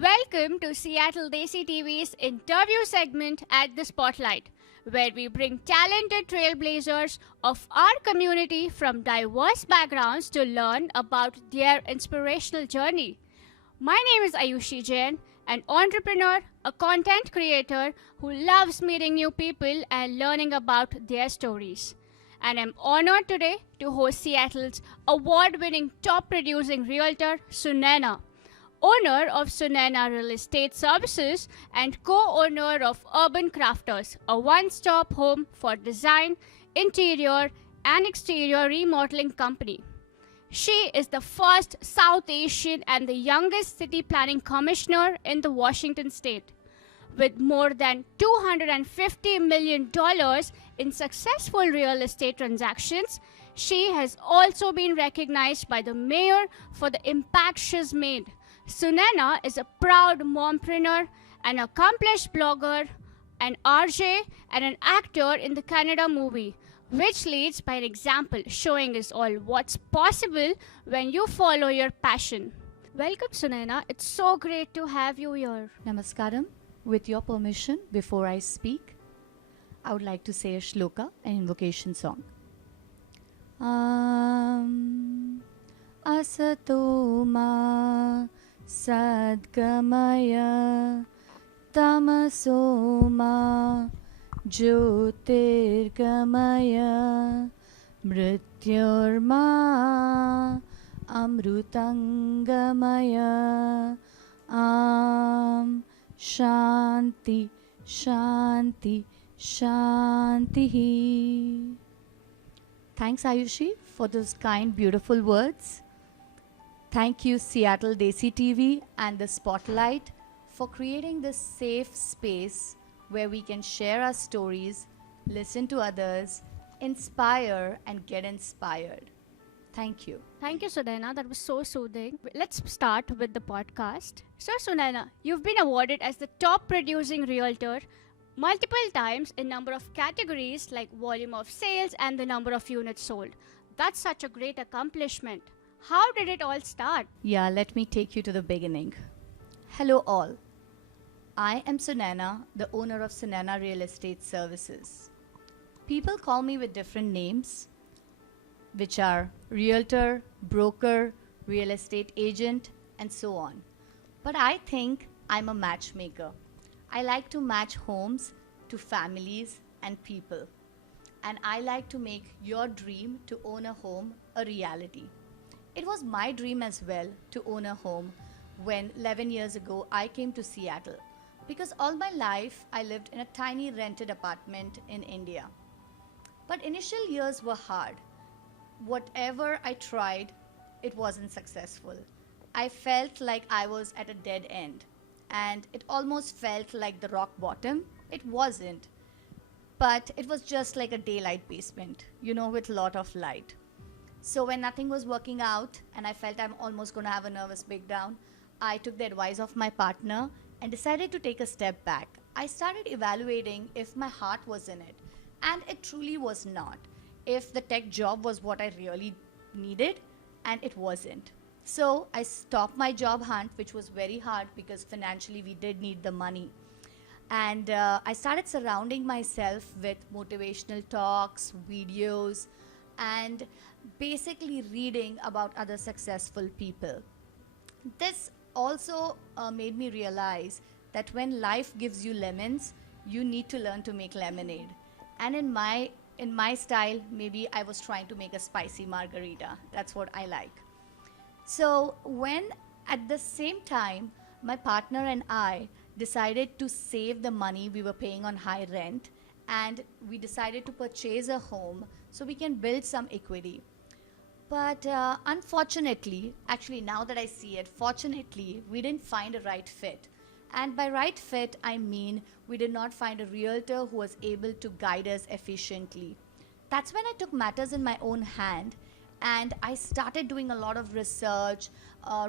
Welcome to Seattle Desi TV's interview segment at the Spotlight, where we bring talented trailblazers of our community from diverse backgrounds to learn about their inspirational journey. My name is Ayushi Jain, an entrepreneur, a content creator who loves meeting new people and learning about their stories. And I'm honored today to host Seattle's award-winning top-producing realtor, Sunayana, owner of Sunayana Real Estate Services and co-owner of Urban Crafters, a one-stop home for design, interior, and exterior remodeling company. She is the first South Asian and the youngest city planning commissioner in the Washington state. With more than $250 million in successful real estate transactions, she has also been recognized by the mayor for the impact she's made. Sunayana is a proud mompreneur, an accomplished blogger, an RJ, and an actor in the Kannada movie, which leads by an example showing us all what's possible when you follow your passion. Welcome, Sunayana. It's so great to have you here. Namaskaram. With your permission, before I speak, I would like to say a shloka, an invocation song. Asato ma sadgamaya tamaso ma jyotirgamaya mrityorma amrutangamaya Shanti, Shanti, Shanti. Thanks, Ayushi, for those kind, beautiful words. Thank you, Seattle Desi TV and the Spotlight, for creating this safe space where we can share our stories, listen to others, inspire, and get inspired. Thank you. Thank you, Sunayana. That was so soothing. Let's start with the podcast. So, Sunayana, you've been awarded as the top producing realtor multiple times in number of categories like volume of sales and the number of units sold. That's such a great accomplishment. How did it all start? Yeah, let me take you to the beginning. Hello all. I am Sunayana, the owner of Sunayana Real Estate Services. People call me with different names, which are realtor, broker, real estate agent, and so on. But I think I'm a matchmaker. I like to match homes to families and people. And I like to make your dream to own a home a reality. It was my dream as well to own a home when 11 years ago I came to Seattle. Because all my life I lived in a tiny rented apartment in India. But initial years were hard. Whatever I tried, it wasn't successful. I felt like I was at a dead end, and it almost felt like the rock bottom. It wasn't, but it was just like a daylight basement, with a lot of light. So when nothing was working out and I felt I'm almost going to have a nervous breakdown, I took the advice of my partner and decided to take a step back. I started evaluating if my heart was in it, and it truly was not. If the tech job was what I really needed, and it wasn't. So I stopped my job hunt, which was very hard because financially we did need the money. And I started surrounding myself with motivational talks, videos, and basically reading about other successful people. This also made me realize that when life gives you lemons, you need to learn to make lemonade. And in my style, maybe I was trying to make a spicy margarita. That's what I like. So when at the same time, my partner and I decided to save the money we were paying on high rent, and we decided to purchase a home so we can build some equity. But unfortunately, actually now that I see it, fortunately, we didn't find a right fit. And by right fit, I mean we did not find a realtor who was able to guide us efficiently. That's when I took matters in my own hand and I started doing a lot of research,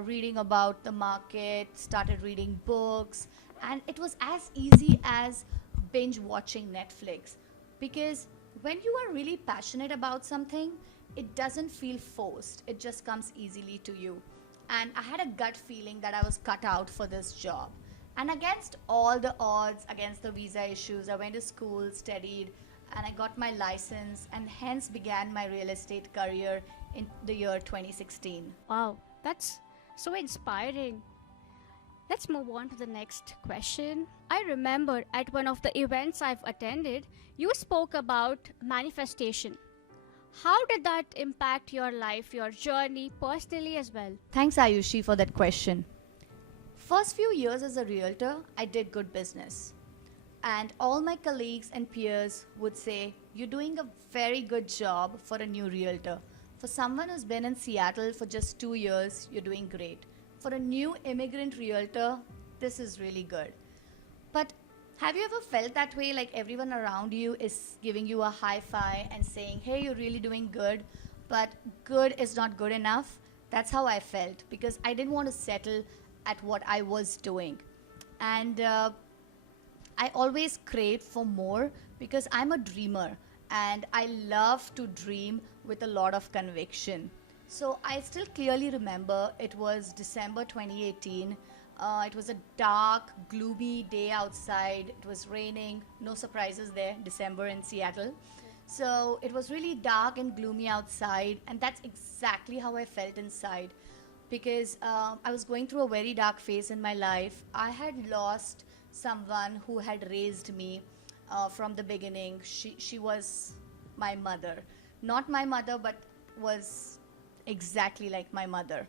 reading about the market, started reading books, and it was as easy as binge watching Netflix. Because when you are really passionate about something, it doesn't feel forced. It just comes easily to you. and I had a gut feeling that I was cut out for this job. And against all the odds, against the visa issues, I went to school, studied, and I got my license, and hence began my real estate career in the year 2016. Wow, that's so inspiring. Let's move on to the next question. I remember at one of the events I've attended, you spoke about manifestation. How did that impact your life, your journey personally as well? Thanks, Ayushi, for that question. First few years as a realtor, I did good business. And all my colleagues and peers would say, "You're doing a very good job for a new realtor. For someone who's been in Seattle for just 2 years, you're doing great. For a new immigrant realtor, this is really good." But have you ever felt that way, like everyone around you is giving you a high five and saying, "Hey, you're really doing good," but good is not good enough? That's how I felt, because I didn't want to settle at what I was doing. And I always craved for more because I'm a dreamer and I love to dream with a lot of conviction. So I still clearly remember it was December 2018. It was a dark, gloomy day outside. It was raining. No surprises there, December in Seattle. So it was really dark and gloomy outside, and that's exactly how I felt inside, because I was going through a very dark phase in my life. I had lost someone who had raised me from the beginning. She was my mother. Not my mother, but was exactly like my mother.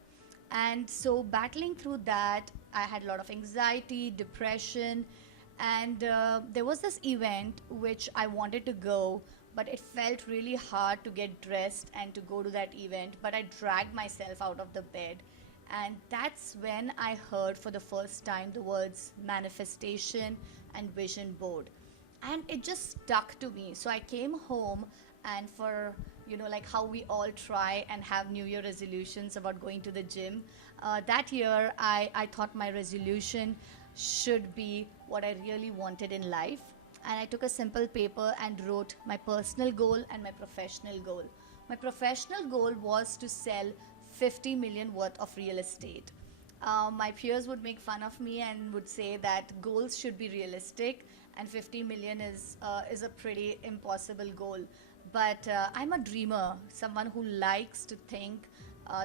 And so battling through that, I had a lot of anxiety, depression, and there was this event which I wanted to go, but it felt really hard to get dressed and to go to that event. But I dragged myself out of the bed, and that's when I heard for the first time the words manifestation and vision board. And it just stuck to me. So I came home, and for, like how we all try and have New Year resolutions about going to the gym, that year I thought my resolution should be what I really wanted in life. And I took a simple paper and wrote my personal goal and my professional goal. My professional goal was to sell 50 million worth of real estate. My peers would make fun of me and would say that goals should be realistic, and 50 million is a pretty impossible goal. But I'm a dreamer, someone who likes to think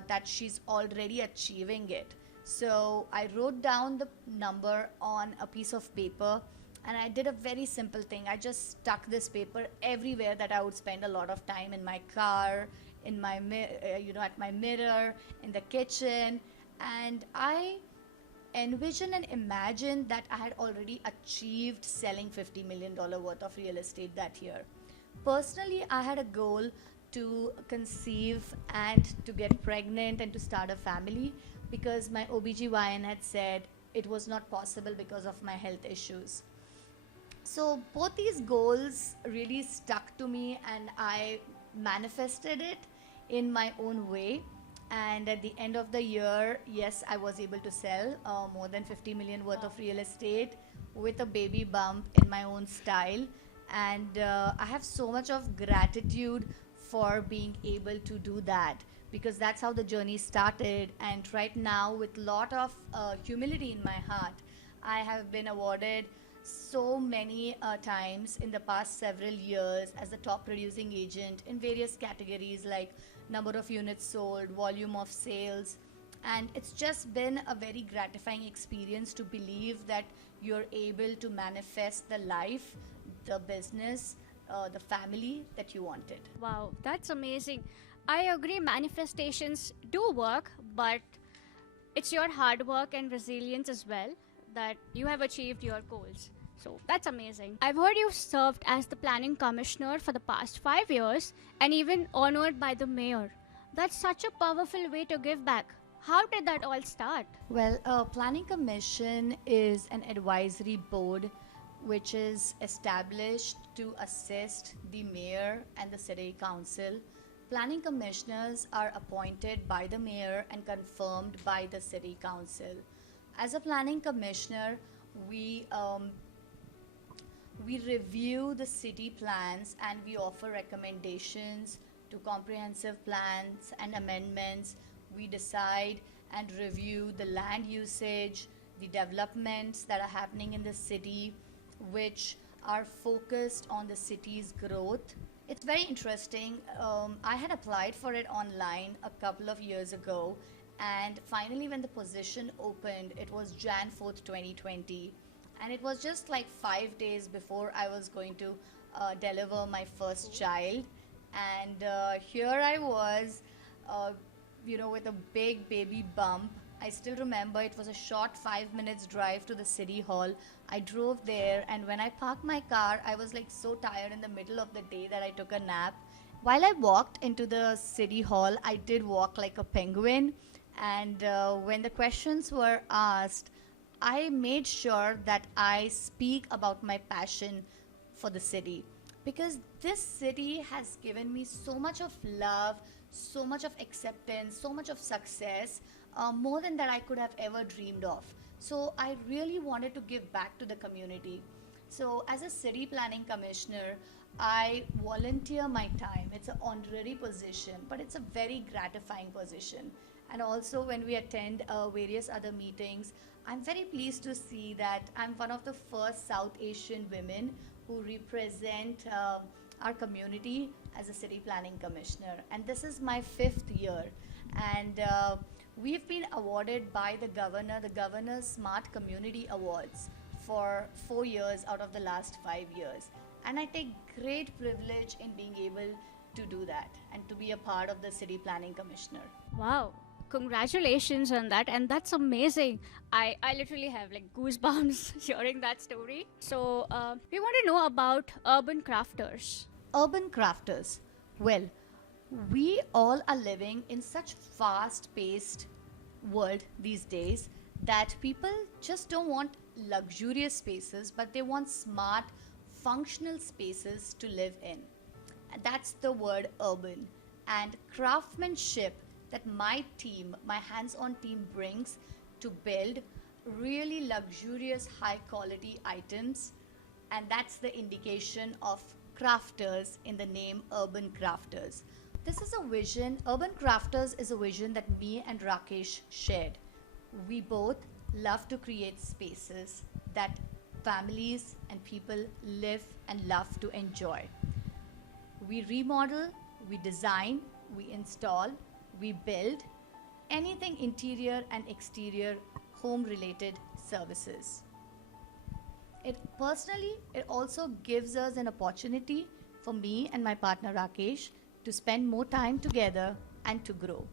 that she's already achieving it. So I wrote down the number on a piece of paper, and I did a very simple thing. I just stuck this paper everywhere that I would spend a lot of time: in my car, in my at my mirror, in the kitchen. And I envisioned and imagined that I had already achieved selling $50 million worth of real estate that year. Personally, I had a goal to conceive and to get pregnant and to start a family, because my OBGYN had said it was not possible because of my health issues. So both these goals really stuck to me, and I manifested it in my own way. And at the end of the year, yes, I was able to sell more than 50 million worth of real estate with a baby bump in my own style. And I have so much of gratitude for being able to do that, because that's how the journey started. And right now, with a lot of humility in my heart, I have been awarded so many times in the past several years as the top producing agent in various categories, like number of units sold, volume of sales. And it's just been a very gratifying experience to believe that you're able to manifest the life, the business, the family that you wanted. Wow, that's amazing. I agree, manifestations do work, but it's your hard work and resilience as well that you have achieved your goals. So that's amazing. I've heard you served as the planning commissioner for the past 5 years and even honored by the mayor. That's such a powerful way to give back. How did that all start? Well, Planning Commission is an advisory board which is established to assist the mayor and the city council. Planning commissioners are appointed by the mayor and confirmed by the city council. As a planning commissioner, we review the city plans and we offer recommendations to comprehensive plans and amendments. We decide and review the land usage, the developments that are happening in the city, which are focused on the city's growth. It's very interesting. I had applied for it online a couple of years ago, and finally, when the position opened, it was Jan 4th, 2020, and it was just like 5 days before I was going to deliver my first child. And here I was, uh, with a big baby bump. I still remember it was a short 5 minutes drive to the city hall. I drove there, and when I parked my car, I was like so tired in the middle of the day that I took a nap. While I walked into the city hall, I did walk like a penguin. And when the questions were asked, I made sure that I speak about my passion for the city, because this city has given me so much of love, so much of acceptance, so much of success, more than that I could have ever dreamed of. So I really wanted to give back to the community. So as a city planning commissioner, I volunteer my time. It's an honorary position, but it's a very gratifying position. And also when we attend various other meetings, I'm very pleased to see that I'm one of the first South Asian women who represent our community as a city planning commissioner. And this is my 5th year. And we've been awarded by the Governor's Smart Community Awards for 4 years out of the last 5 years. And I take great privilege in being able to do that and to be a part of the city planning commissioner. Wow. Congratulations on that, and that's amazing. I literally have like goosebumps hearing that story. So we want to know about urban crafters. Urban crafters. Well, we all are living in such fast-paced world these days that people just don't want luxurious spaces, but they want smart, functional spaces to live in. And that's the word urban. And craftsmanship that my team, my hands-on team brings to build really luxurious, high-quality items. And that's the indication of crafters in the name Urban Crafters. This is a vision, Urban Crafters is a vision that me and Rakesh shared. We both love to create spaces that families and people live and love to enjoy. We remodel, we design, we install, we build anything interior and exterior home related services. It also gives us an opportunity for me and my partner Rakesh to spend more time together and to grow.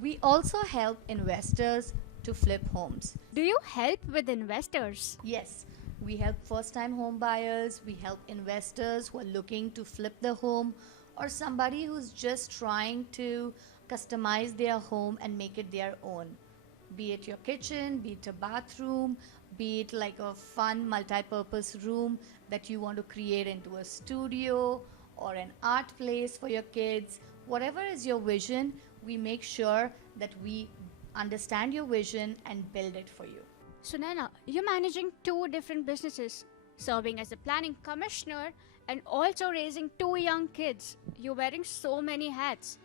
We also help investors to flip homes. Do you help with investors? Yes, we help first time home buyers, we help investors who are looking to flip the home, or somebody who's just trying to customize their home and make it their own. Be it your kitchen, be it a bathroom, be it like a fun multi-purpose room that you want to create into a studio or an art place for your kids. Whatever is your vision, we make sure that we understand your vision and build it for you. Sunayana, you're managing 2 different businesses, serving as a planning commissioner and also raising 2 young kids. You're wearing so many hats.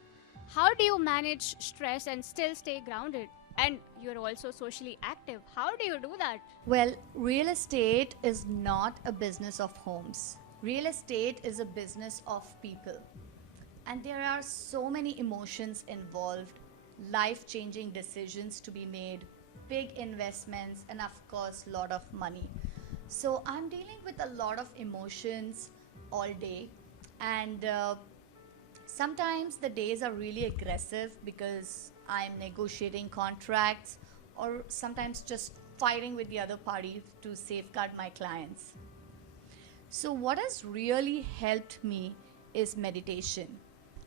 How do you manage stress and still stay grounded? And you're also socially active. How do you do that? Well, real estate is not a business of homes. Real estate is a business of people. And there are so many emotions involved, life-changing decisions to be made, big investments, and of course, a lot of money. So I'm dealing with a lot of emotions all day. And sometimes the days are really aggressive because I'm negotiating contracts or sometimes just fighting with the other party to safeguard my clients. So what has really helped me is meditation.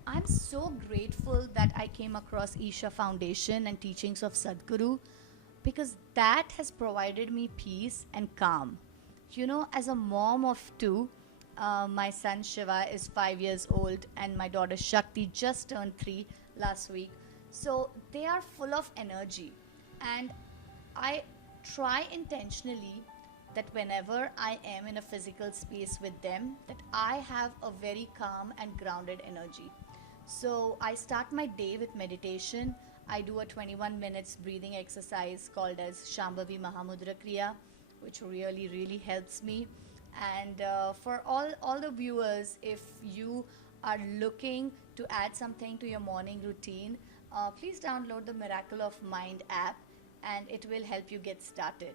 I'm so grateful that I came across Isha Foundation and teachings of Sadhguru, because that has provided me peace and calm. As a mom of 2, my son Shiva is 5 years old and my daughter Shakti just turned 3 last week. So they are full of energy, and I try intentionally that whenever I am in a physical space with them, that I have a very calm and grounded energy. So I start my day with meditation. I do a 21 minutes breathing exercise called as Shambhavi Mahamudra Kriya, which really, really helps me. And for all the viewers, if you are looking to add something to your morning routine, please download the Miracle of Mind app and it will help you get started.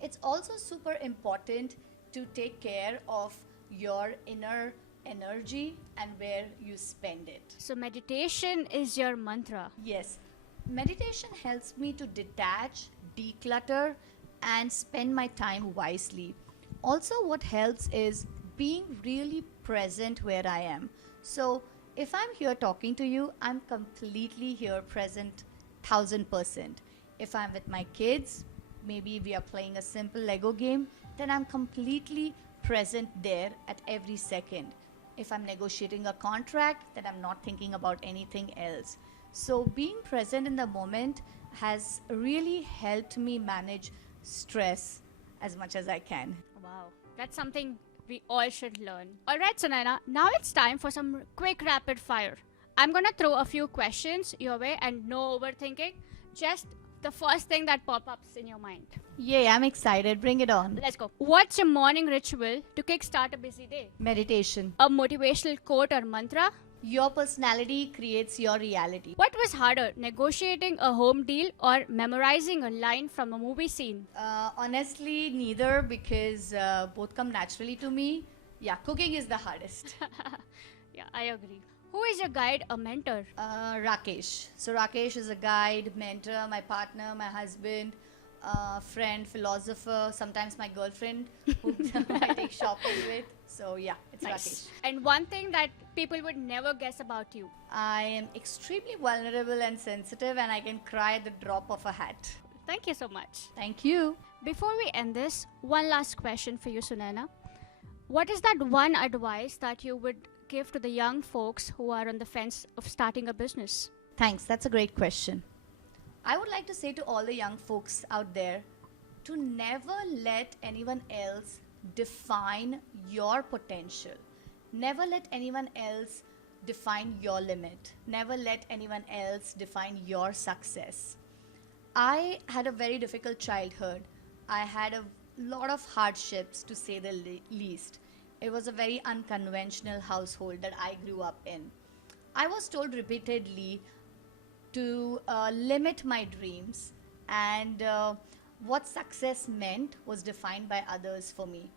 It's also super important to take care of your inner energy and where you spend it. So meditation is your mantra. Yes, meditation helps me to detach, declutter, and spend my time wisely. Also, what helps is being really present where I am. So, if I'm here talking to you, I'm completely here present 1000%. If I'm with my kids, maybe we are playing a simple Lego game, then I'm completely present there at every second. If I'm negotiating a contract, then I'm not thinking about anything else. So being present in the moment has really helped me manage stress as much as I can. Wow, that's something we all should learn. Alright, Sunayana, now it's time for some quick rapid fire. I'm gonna throw a few questions your way and no overthinking. Just the first thing that pops up in your mind. Yay, I'm excited. Bring it on. Let's go. What's your morning ritual to kickstart a busy day? Meditation. A motivational quote or mantra? Your personality creates your reality. What was harder, negotiating a home deal or memorizing a line from a movie scene? Honestly, neither, because both come naturally to me. Yeah, cooking is the hardest. Yeah, I agree. Who is your guide or mentor? Rakesh. So Rakesh is a guide, mentor, my partner, my husband, friend, philosopher, sometimes my girlfriend who I take shopping with. So yeah, it's Rakesh. And one thing that people would never guess about you. I am extremely vulnerable and sensitive, and I can cry at the drop of a hat. Thank you so much. Thank you. Before we end this, one last question for you, Sunayana. What is that one advice that you would give to the young folks who are on the fence of starting a business? Thanks. That's a great question. I would like to say to all the young folks out there to never let anyone else define your potential. Never let anyone else define your limit. Never let anyone else define your success. I had a very difficult childhood. I had a lot of hardships, to say the least. It was a very unconventional household that I grew up in. I was told repeatedly to limit my dreams, and what success meant was defined by others for me.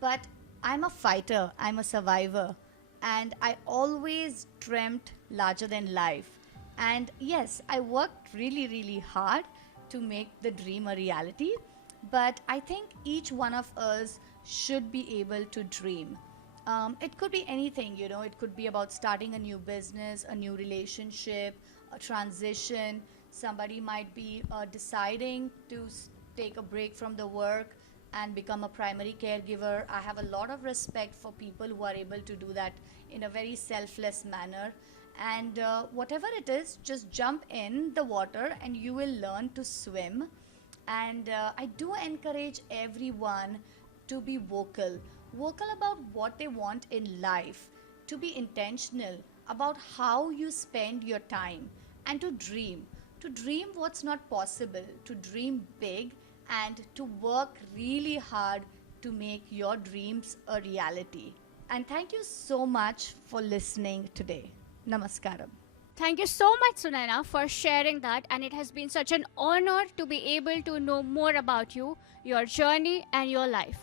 But I'm a fighter, I'm a survivor, and I always dreamt larger than life. And yes, I worked really, really hard to make the dream a reality, but I think each one of us should be able to dream. It could be anything, it could be about starting a new business, a new relationship, a transition. Somebody might be deciding to take a break from the work and become a primary caregiver. I have a lot of respect for people who are able to do that in a very selfless manner. And whatever it is, just jump in the water and you will learn to swim. And I do encourage everyone to be vocal about what they want in life, to be intentional about how you spend your time, and to dream what's not possible, to dream big, and to work really hard to make your dreams a reality. And thank you so much for listening today. Namaskaram. Thank you so much, Sunayana, for sharing that, and it has been such an honor to be able to know more about you, your journey, and your life.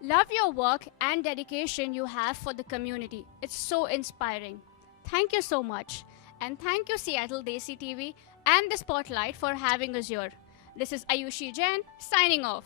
Love your work and dedication you have for the community. It's so inspiring. Thank you so much. And thank you, Seattle Desi TV and the Spotlight, for having us here. This is Ayushi Jain signing off.